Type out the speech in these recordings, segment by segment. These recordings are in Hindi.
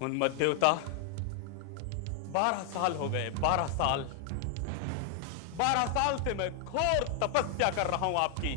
उन्मत्त देवता, 12 साल हो गए, 12 साल। 12 साल से मैं घोर तपस्या कर रहा हूं आपकी,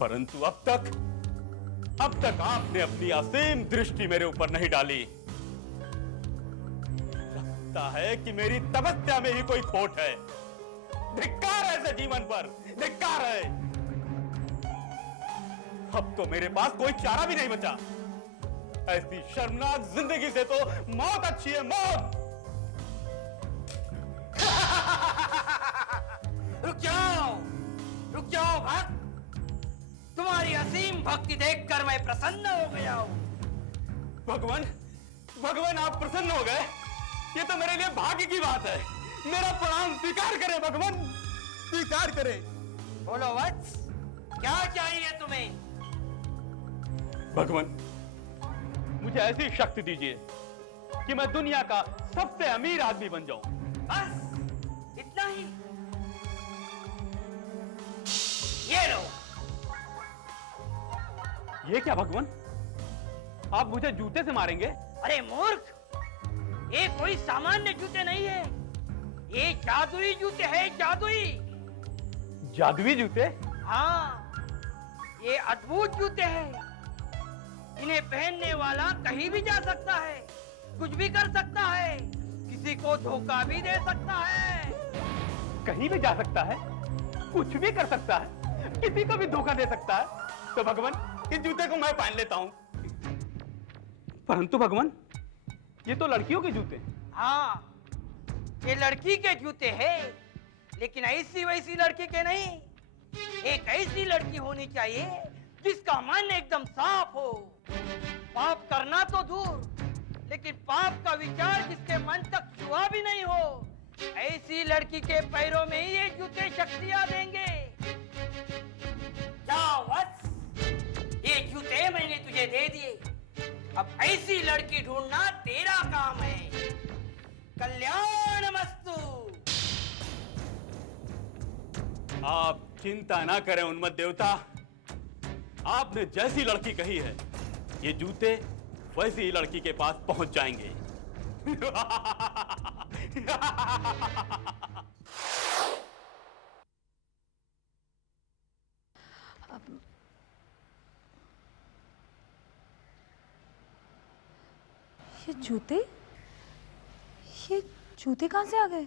परंतु अब तक आपने अपनी असीम दृष्टि मेरे ऊपर नहीं डाली। लगता है कि मेरी तपस्या में ही कोई खोट है। धिक्कार है ऐसे जीवन पर, धिक्कार है। अब तो मेरे पास कोई चारा भी नहीं बचा। ऐसी शर्मनाक जिंदगी से तो मौत अच्छी है, मौत। रुक जाओ भक्त। तुम्हारी असीम भक्ति देखकर मैं प्रसन्न हो गया हूं। भगवान आप प्रसन्न हो गए? ये तो मेरे लिए भाग्य की बात है। मेरा प्रणाम स्वीकार करें भगवान, स्वीकार करें। बोलो वत्स, क्या चाहिए तुम्हें? भगवान, मुझे ऐसी शक्ति दीजिए कि मैं दुनिया का सबसे अमीर आदमी बन जाऊं। बस इतना ही? ये लो। ये क्या भगवान, आप मुझे जूते से मारेंगे? अरे मूर्ख, ये कोई सामान्य जूते नहीं है, ये जादुई जूते हैं, जादुई। जादुई जूते? हाँ, ये अद्भुत जूते हैं। इन्हें पहनने वाला कहीं भी जा सकता है, कुछ भी कर सकता है, किसी को धोखा भी दे सकता है। कहीं भी जा सकता है, कुछ भी कर सकता है, किसी को भी धोखा दे सकता है। तो भगवान, इस जूते को मैं पहन लेता हूं। परंतु भगवान, ये तो लड़कियों के जूते। हाँ, ये लड़की के जूते हैं, लेकिन ऐसी वैसी लड़की के नहीं। एक ऐसी लड़की होनी चाहिए जिसका मन एकदम साफ हो। पाप करना तो दूर, लेकिन पाप का विचार जिसके मन तक छुआ भी नहीं हो, ऐसी लड़की के पैरों में ही ये जूते शक्तियां देंगे। जाओ वत्स, ये जूते मैंने तुझे दे दिए। अब ऐसी लड़की ढूंढना तेरा काम है। कल्याणमस्तु। आप चिंता ना करें उन्मत्त देवता, आपने जैसी लड़की कही है, ये जूते वैसी ही लड़की के पास पहुंच जाएंगे। ये जूते कहाँ से आ गए?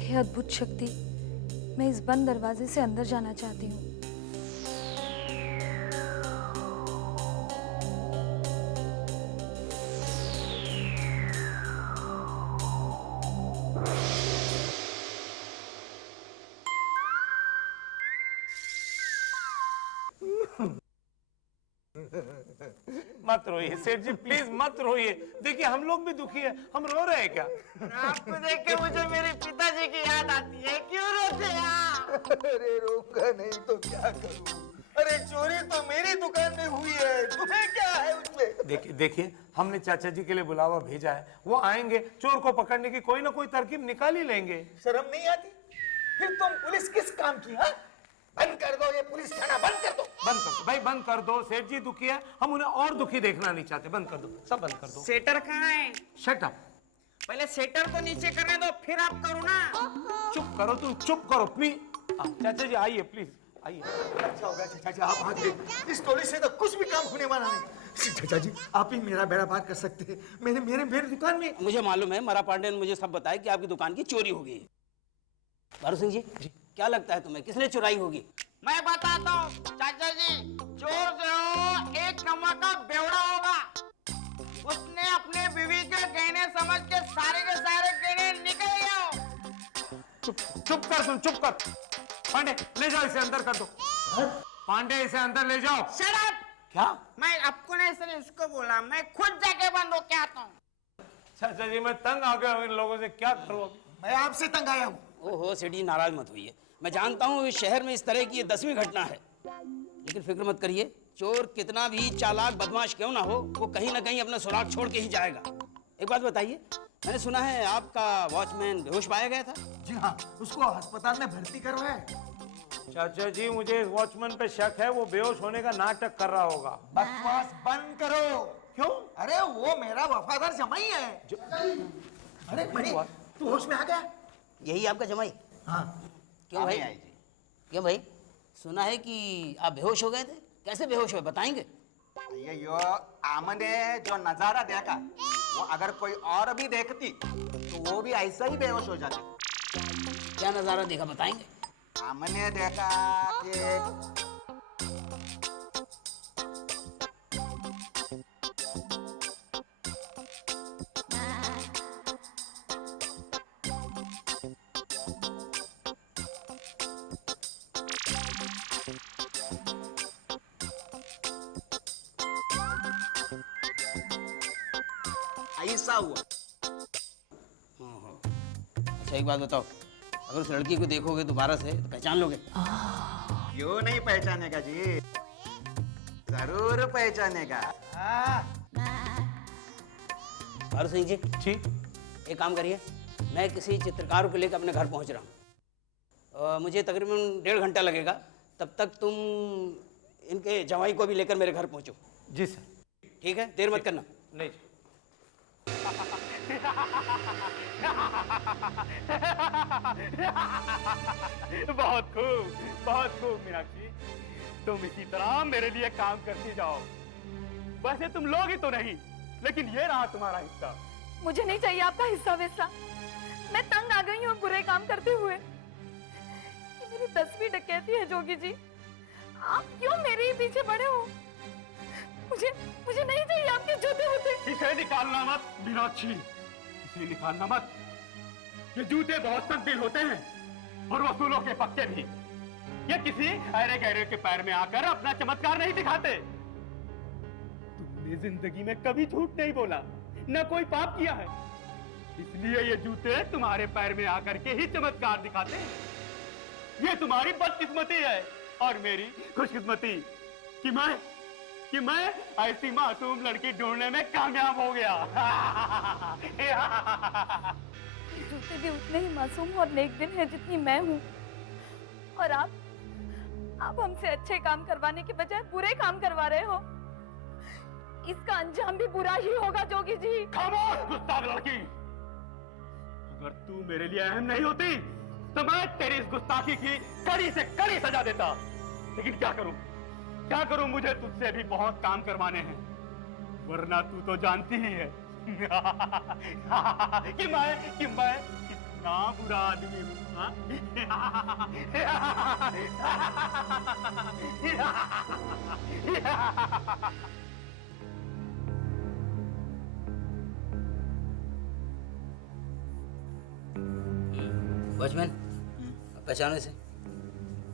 हे अद्भुत शक्ति, मैं इस बंद दरवाजे से अंदर जाना चाहती हूँ। मत रोइए सेठ जी, प्लीज मत रोइए। देखिए हम लोग भी दुखी है, हम रो रहे हैं क्या? आपको देख के मुझे मेरे पिताजी की याद आती है। क्यों रोते आप? अरे रोऊंगा नहीं तो क्या करूं? अरे चोरी तो मेरी दुकान में हुई है, तुम्हें क्या है उसमें? देखिए देखिए, हमने चाचा जी के लिए बुलावा भेजा है, वो आएंगे, चोर को पकड़ने की कोई ना कोई तरकीब निकाल ही लेंगे। शर्म नहीं आती? फिर तुम पुलिस किस काम की? हाँ, बंद कर दो ये पुलिस थाना, बंद कर दो। बंद कर दो भाई, बंद कर दो। सेठ जी दुखी है, हम उन्हें और दुखी देखना नहीं चाहते। बंद कर दो, सब बंद कर दो। सेटर कहाँ है? Shut up. पहले सेटर को नीचे करने दो, फिर आप करो ना। चुप करो, तुम चुप करो प्लीज। चाचा जी आइए, प्लीज आइए। अच्छा होगा चाचा जी आप आ गए, इस टोली से तो कुछ भी काम होने वाला नहीं। चाचा जी आप ही मेरा बेड़ा पार कर सकते हैं। मेरे दुकान में। मुझे मालूम है, मरा पांडे ने मुझे सब बताया कि आपकी दुकान की चोरी हो गई। बारू सिंह जी, क्या लगता है तुम्हें किसने चुराई होगी? मैं बताता हूँ चाचा जी, चोर जो हो एक नंबर का बेवड़ा होगा। उसने अपने बीवी के गहने समझ के सारे गहने निकल गया। चुप कर, तुम चुप कर। पांडे ले जाओ इसे, अंदर कर दो। पांडे इसे अंदर ले जाओ। Shut up! क्या? मैं आपको नहीं सर इसको बोला, मैं खुद जाके बंद होके आता हूँ। चाचा जी मैं तंग आ गया हूँ इन लोगों से, क्या करूँ अभी? मैं आपसे तंग आया हूँ। ओहो सेठ जी, नाराज मत होइए। मैं जानता हूँ इस शहर में इस तरह की ये 10वीं घटना है, लेकिन फिक्र मत करिए। चोर कितना भी चालाक बदमाश क्यों ना हो, वो कहीं ना कहीं अपना सुराग छोड़ के ही जाएगा। एक बात बताइए, मैंने सुना है आपका वॉचमैन बेहोश पाया गया था। जी हाँ, उसको अस्पताल में भर्ती करवाया है। चाचा जी मुझे वॉचमैन पे शक है, वो बेहोश होने का नाटक कर रहा होगा। बकवास बंद करो। क्यों? अरे वो मेरा वफादार जमाई है। अरे बड़ी तू होश में आ गया? यही आपका जमाई? हाँ। क्यों भाई? क्यों भाई, सुना है कि आप बेहोश हो गए थे। कैसे बेहोश हुए, बताएंगे? ये यो आमने जो नजारा देखा, वो अगर कोई और भी देखती तो वो भी ऐसा ही बेहोश हो जाती। क्या नजारा देखा, बताएंगे? हमने देखा कि ऐसा हुआ। अच्छा एक बात बताओ, अगर उस लड़की को देखोगे दोबारा से तो पहचान लोगे? क्यों नहीं पहचानेगा जी, जरूर पहचानेगा। बारू सिंह जी, जी एक काम करिए, मैं किसी चित्रकार को लेकर अपने घर पहुंच रहा हूँ। मुझे तकरीबन 1.5 घंटा लगेगा, तब तक तुम इनके जवाई को भी लेकर मेरे घर पहुंचो। जी सर। ठीक है, देर मत करना। नहीं जी। बहुत खूब मीनाक्षी, तुम इसी तरह मेरे लिए काम करती जाओ। वैसे तुम लोग ही तो नहीं, लेकिन ये रहा तुम्हारा हिस्सा। मुझे नहीं चाहिए आपका हिस्सा वैसा। मैं तंग आ गई हूँ बुरे काम करते हुए। ये मेरी 10वीं डकैती है जोगी जी, आप क्यों मेरे ही पीछे पड़े हो? मुझे नहीं चाहिए आपके जूते वूते। इसे निकालना मत मीनाक्षी, इसे निकालना मत। ये जूते बहुत तब्दील होते हैं और वसूलों के पक्के भी। ये किसी अरे गहरे के पैर में आकर अपना चमत्कार नहीं दिखाते। तुमने जिंदगी में कभी झूठ नहीं बोला, न कोई पाप किया है, इसलिए ये जूते तुम्हारे पैर में आकर के ही चमत्कार दिखाते हैं। ये तुम्हारी बदकिस्मती है और मेरी खुशकिस्मती कि मैं ऐसी मासूम लड़की ढूंढने में कामयाब हो गया। जूते भी उतने ही मासूम और नेक दिल है जितनी मैं हूँ, और आप हमसे अच्छे काम करवाने के बजाय बुरे काम करवा रहे हो। इसका अंजाम भी बुरा ही होगा जोगी जी। खामोश गुस्ताख लड़की, अगर तू मेरे लिए अहम नहीं होती तो मैं तेरी इस गुस्ताखी की कड़ी से कड़ी सजा देता। लेकिन क्या करूं, मुझे तुझसे भी बहुत काम करवाने हैं, वरना तू तो जानती ही है कि मैं कितना बुरा आदमी हूं। वॉचमैन, पहचानो इसे।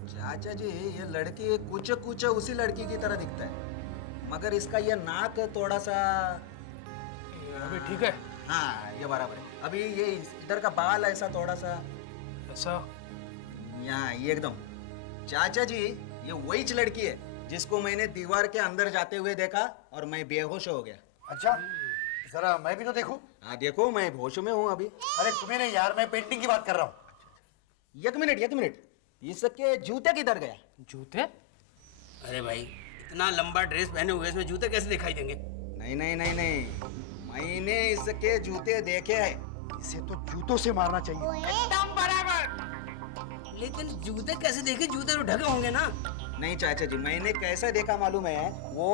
चाचा जी ये लड़की कुछ उसी लड़की की तरह दिखता है, मगर इसका ये नाक थोड़ा सा अभी ठीक है? हाँ ये बराबर है। अभी ये इधर का बाल ऐसा थोड़ा सा ऐसा यहाँ आइए एकदम। चाचा जी, ये वही लड़की है जिसको मैंने दीवार के अंदर जाते हुए देखा और मैं बेहोश हो गया। अच्छा, जरा मैं भी तो देखूं। हाँ देखो, मैं होश में हूँ अभी। अरे तुम्हें नहीं यार, मैं पेंटिंग की बात कर रहा हूँ। एक मिनट, इसके जूते किधर गया? जूते? अरे भाई, इतना लंबा ड्रेस पहने हुए इसमें जूते कैसे दिखाई देंगे? नहीं, मैंने इसके जूते देखे हैं। इसे तो जूतों से मारना चाहिए। एकदम बराबर। लेकिन जूते कैसे देखे? जूते तो ढके होंगे ना। नहीं चाचा जी, मैंने कैसा देखा मालूम है? वो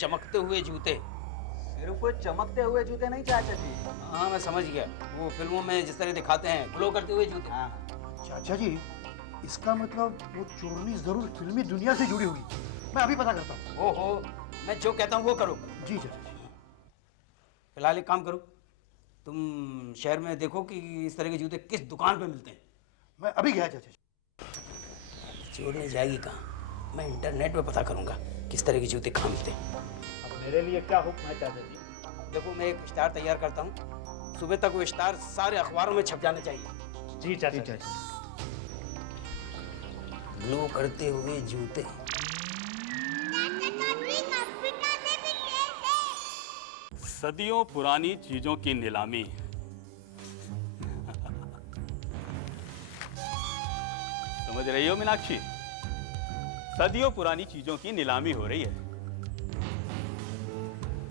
चमकते हुए जूते। सिर्फ चमकते हुए जूते नहीं चाचा जी। हाँ मैं समझ गया, वो फिल्मों में जिस तरह दिखाते हैं ग्लो करते हुए जूते। हाँ, चाचा जी, इसका मतलब वो चोरनी जरूर फिल्मी दुनिया से जुड़ी होगी। मैं अभी पता करता हूँ। ओहो, मैं जो कहता हूँ वो करो। जी चाचा जी। फिलहाल एक काम करो, तुम शहर में देखो कि इस तरह के जूते किस दुकान पे मिलते हैं। मैं अभी गया चाचा जी। चोरने जाएगी कहाँ? मैं इंटरनेट पे पता करूंगा किस तरह के जूते कहाँ मिलते हैं। अब मेरे लिए क्या हुक्म है चाचा जी? देखो, मैं एक इश्तार तैयार करता हूँ, सुबह तक वो इश्तार सारे अखबारों में छप जाना चाहिए। जी चाचा जी। ग्लो करते हुए जूते। सदियों पुरानी चीजों की नीलामी। समझ रही हो मीनाक्षी? सदियों पुरानी चीजों की नीलामी हो रही है।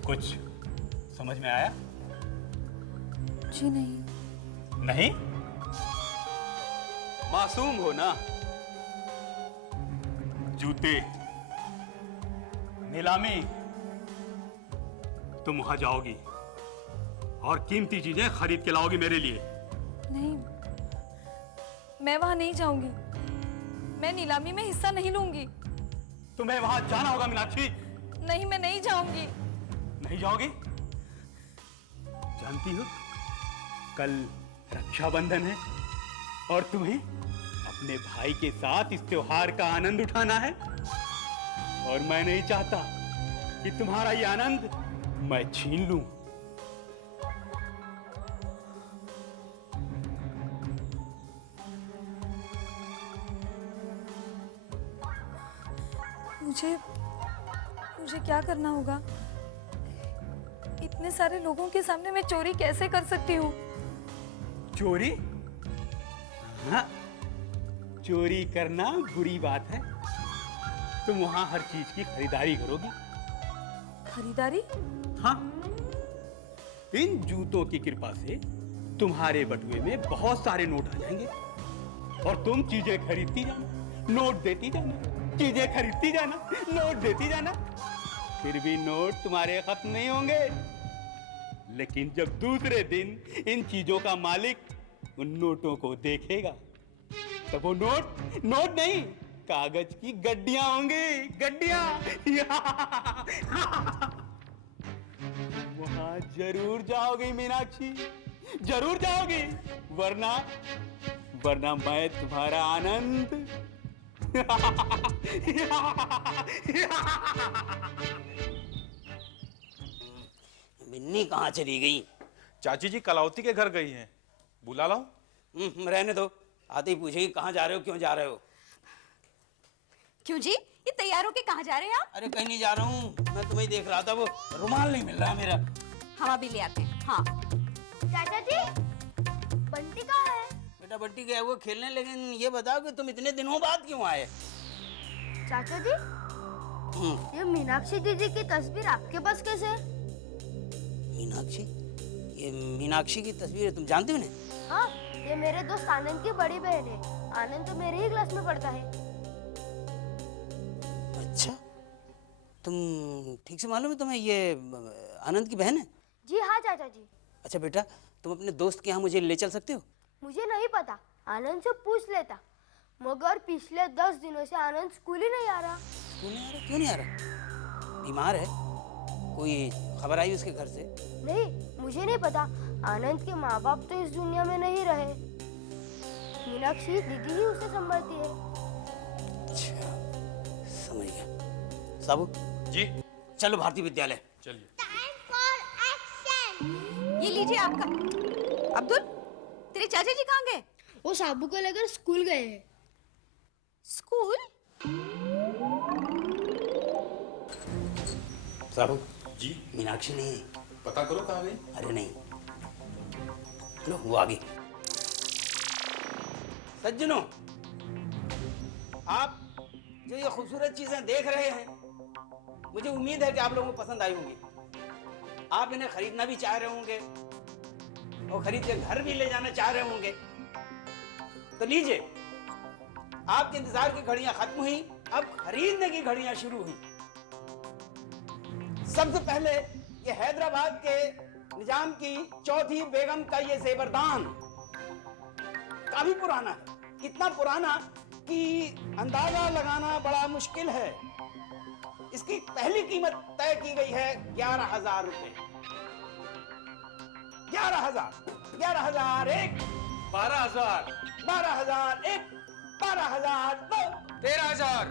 कुछ समझ में आया? जी नहीं। नहीं? मासूम हो ना? जूते नीलामी, तुम वहां जाओगी और कीमती चीजें खरीद के लाओगी मेरे लिए। नहीं, मैं वहां नहीं जाऊंगी। मैं नीलामी में हिस्सा नहीं लूंगी। तुम्हें वहां जाना होगा मीनाक्षी। नहीं, मैं नहीं जाऊंगी। नहीं जाओगी? जानती हो, कल रक्षाबंधन है और तुम्हें अपने भाई के साथ इस त्योहार का आनंद उठाना है, और मैं नहीं चाहता कि तुम्हारा ये आनंद मैं छीन लूं। मुझे क्या करना होगा? इतने सारे लोगों के सामने मैं चोरी कैसे कर सकती हूँ? चोरी? हाँ, चोरी करना बुरी बात है। तुम वहां हर चीज की खरीदारी करोगी। खरीदारी? हाँ, इन जूतों की कृपा से तुम्हारे बटुए में बहुत सारे नोट आ जाएंगे और तुम चीजें खरीदती जाना, नोट देती जाना, चीजें खरीदती जाना, नोट देती जाना। फिर भी नोट तुम्हारे खत्म नहीं होंगे। लेकिन जब दूसरे दिन इन चीजों का मालिक उन नोटों को देखेगा, तब वो नोट नहीं, कागज की गड्डियां होंगी, गड्डियां। वहां जरूर जाओगी मीनाक्षी, जरूर जाओगी, वरना मैं तुम्हारा आनंद। मिन्नी कहाँ चली गई? चाची जी कलावती के घर गई हैं, बुला लाऊं? रहने दो, आते ही पूछेगी कहाँ जा रहे हो, क्यों जा रहे हो। क्यों जी, ये तैयार होके कहाँ जा रहे हैं आप? अरे कहीं नहीं जा रहा हूँ, मैं तुम्हें देख रहा था, वो रुमाल नहीं मिल रहा मेरा। हम अभी ले आते हैं। हाँ चाचा जी, बंटी कहाँ है? बेटा बंटी गया वो खेलने, लेकिन ये बताओ कि तुम इतने दिनों बाद क्यों आए? चाचा जी, ये मीनाक्षी दीदी की तस्वीर आपके पास कैसे है? मीनाक्षी? ये मीनाक्षी की तस्वीर है, तुम जानती हो उन्हें? हाँ, ये मेरे दोस्त आनंद की बड़ी बहन है। आनंद तो मेरे ही क्लास में पढ़ता है। अच्छा, तुम ठीक से मालूम है तुम्हें ये आनंद की बहन है? जी हाँ चाचा जी। अच्छा बेटा, तुम अपने दोस्त के यहाँ मुझे ले चल सकते हो? मुझे नहीं पता, आनंद से पूछ लेता। मगर पिछले 10 दिनों से आनंद स्कूल ही नहीं आ रहा। स्कूल नहीं आ रहा? क्यों नहीं आ रहा? बीमार है? कोई खबर आई उसके घर से? नहीं, मुझे नहीं पता। आनंद के माँ बाप तो इस दुनिया में नहीं रहे। मीनाक्षी दीदी ही उसे संभालती है। अच्छा, समझ गया। साबू जी चलो भारतीय विद्यालय। चलिए। ये लीजिए आपका। अब्दुल, तेरे चाचा जी कहाँ गए? वो साबू को लेकर स्कूल गए हैं। स्कूल? साहू जी मीनाक्षी नहीं है। पता करो कहाँ गई। अरे नहीं, लो वो आ गई। सज्जनों, आप जो ये खूबसूरत चीजें देख रहे हैं, मुझे उम्मीद है कि आप लोगों को पसंद आई होंगी। आप इन्हें खरीदना भी चाह रहे होंगे और खरीद के घर भी ले जाना चाह रहे होंगे। तो लीजिए, आपके इंतजार की घड़ियां खत्म हुई, अब खरीदने की घड़ियां शुरू हुई। सबसे पहले ये हैदराबाद के निजाम की चौथी बेगम का ये जेवरदान काफी पुराना है, इतना पुराना कि अंदाजा लगाना बड़ा मुश्किल है। इसकी पहली कीमत तय की गई है 11,000 रुपए। 11,000, 11,001, 12,000, 12,001, 12,002, 13,000,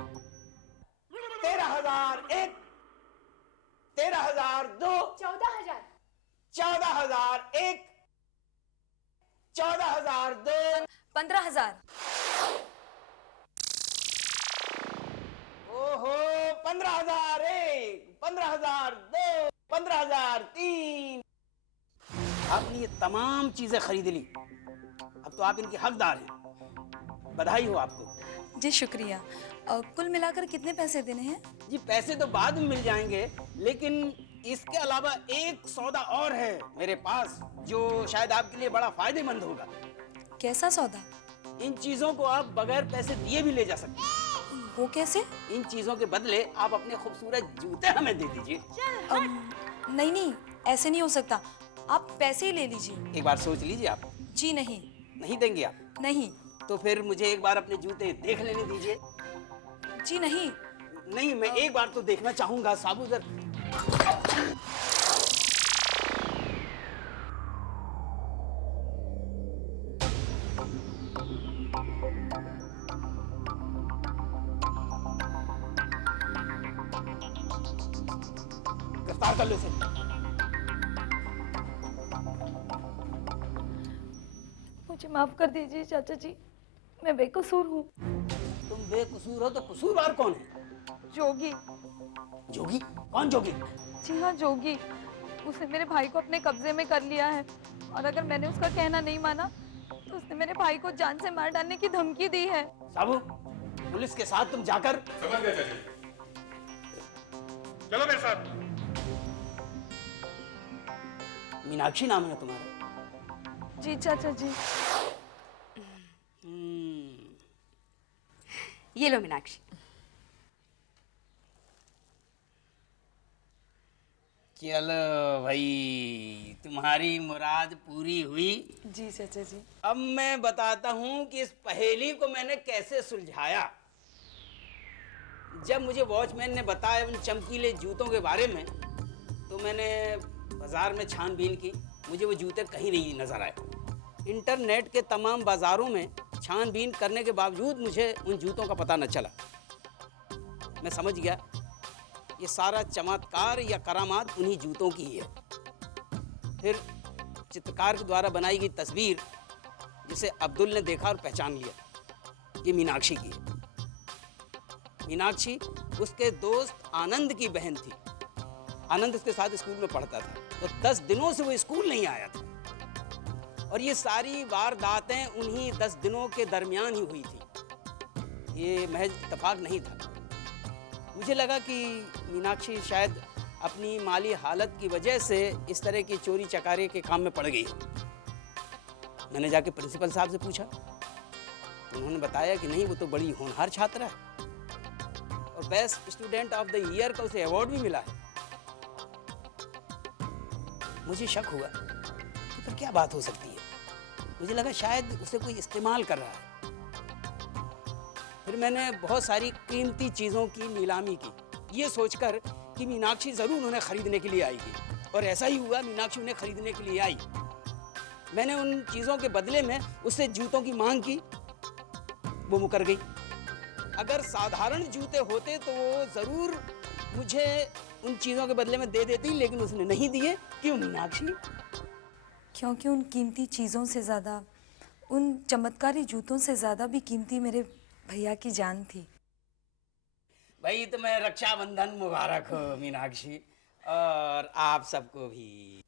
13,001, 13,002, 14,000, 14,001, 14,002, 15,000। ओहो 15,001, 15,002, 15,003। आपने ये तमाम चीजें खरीद ली, अब तो आप इनकी हकदार हैं। बधाई हो आपको। जी शुक्रिया। कुल मिलाकर कितने पैसे देने हैं? जी पैसे तो बाद में मिल जाएंगे, लेकिन इसके अलावा एक सौदा और है मेरे पास जो शायद आपके लिए बड़ा फायदेमंद होगा। कैसा सौदा? इन चीजों को आप बगैर पैसे दिए भी ले जा सकते हैं। वो कैसे? इन चीजों के बदले आप अपने खूबसूरत जूते हमें दे दीजिए। नहीं नहीं, ऐसे नहीं हो सकता, आप पैसे ही ले लीजिए। एक बार सोच लीजिए आप। जी नहीं। नहीं देंगे आप? नहीं। तो फिर मुझे एक बार अपने जूते देख लेने दीजिए। जी नहीं। नहीं, मैं एक बार तो देखना चाहूंगा। साबू सर, गिरफ्तार कर लो इसे। मुझे माफ कर दीजिए चाचा जी, मैं बेकसूर हूँ। तुम बेकसूर हो तो कसूरवार कौन है? जोगी। जोगी? कौन जोगी? जी हाँ जोगी, उसने मेरे भाई को अपने कब्जे में कर लिया है और अगर मैंने उसका कहना नहीं माना तो उसने मेरे भाई को जान से मार डालने की धमकी दी है। साबू, पुलिस के साथ तुम जाकर। समझ गए चाचा। चलो मेरे साथ। मीनाक्षी नाम है तुम्हारा? जी चाचा जी। ये लो मीनाक्षी। चलो भाई, तुम्हारी मुराद पूरी हुई। जी चाचा जी। अब मैं बताता हूं कि इस पहेली को मैंने कैसे सुलझाया। जब मुझे वॉचमैन ने बताया उन चमकीले जूतों के बारे में, तो मैंने बाजार में छानबीन की, मुझे वो जूते कहीं नहीं नजर आए। इंटरनेट के तमाम बाजारों में छानबीन करने के बावजूद मुझे उन जूतों का पता न चला। मैं समझ गया ये सारा चमत्कार या करामात उन्हीं जूतों की ही है। फिर चित्रकार के द्वारा बनाई गई तस्वीर, जिसे अब्दुल ने देखा और पहचान लिया, ये मीनाक्षी की है। मीनाक्षी उसके दोस्त आनंद की बहन थी। आनंद उसके साथ स्कूल में पढ़ता था, तो 10 दिनों से वो स्कूल नहीं आया था और ये सारी वारदातें उन्हीं 10 दिनों के दरमियान ही हुई थी। ये महज इत्तेफाक नहीं था। मुझे लगा कि मीनाक्षी शायद अपनी माली हालत की वजह से इस तरह की चोरी चकारी के काम में पड़ गई। मैंने जाके प्रिंसिपल साहब से पूछा, तो उन्होंने बताया कि नहीं, वो तो बड़ी होनहार छात्रा है और best student of the year का उसे अवार्ड भी मिला है। मुझे शक हुआ कि फिर क्या बात हो सकती है। मुझे लगा शायद उसे कोई इस्तेमाल कर रहा है। फिर मैंने बहुत सारी कीमती चीज़ों की नीलामी की, ये सोचकर कि मीनाक्षी ज़रूर उन्हें खरीदने के लिए आएगी, और ऐसा ही हुआ। मीनाक्षी उन्हें खरीदने के लिए आई। मैंने उन चीज़ों के बदले में उससे जूतों की मांग की, वो मुकर गई। अगर साधारण जूते होते तो वो ज़रूर मुझे उन चीज़ों के बदले में दे देती, लेकिन उसने नहीं दिए। क्यों मीनाक्षी? क्योंकि उन कीमती चीज़ों से ज़्यादा उन चमत्कारी जूतों से ज्यादा भी कीमती मेरे भैया की जान थी। भाई तुम्हें रक्षाबंधन मुबारक हो मीनाक्षी, और आप सबको भी।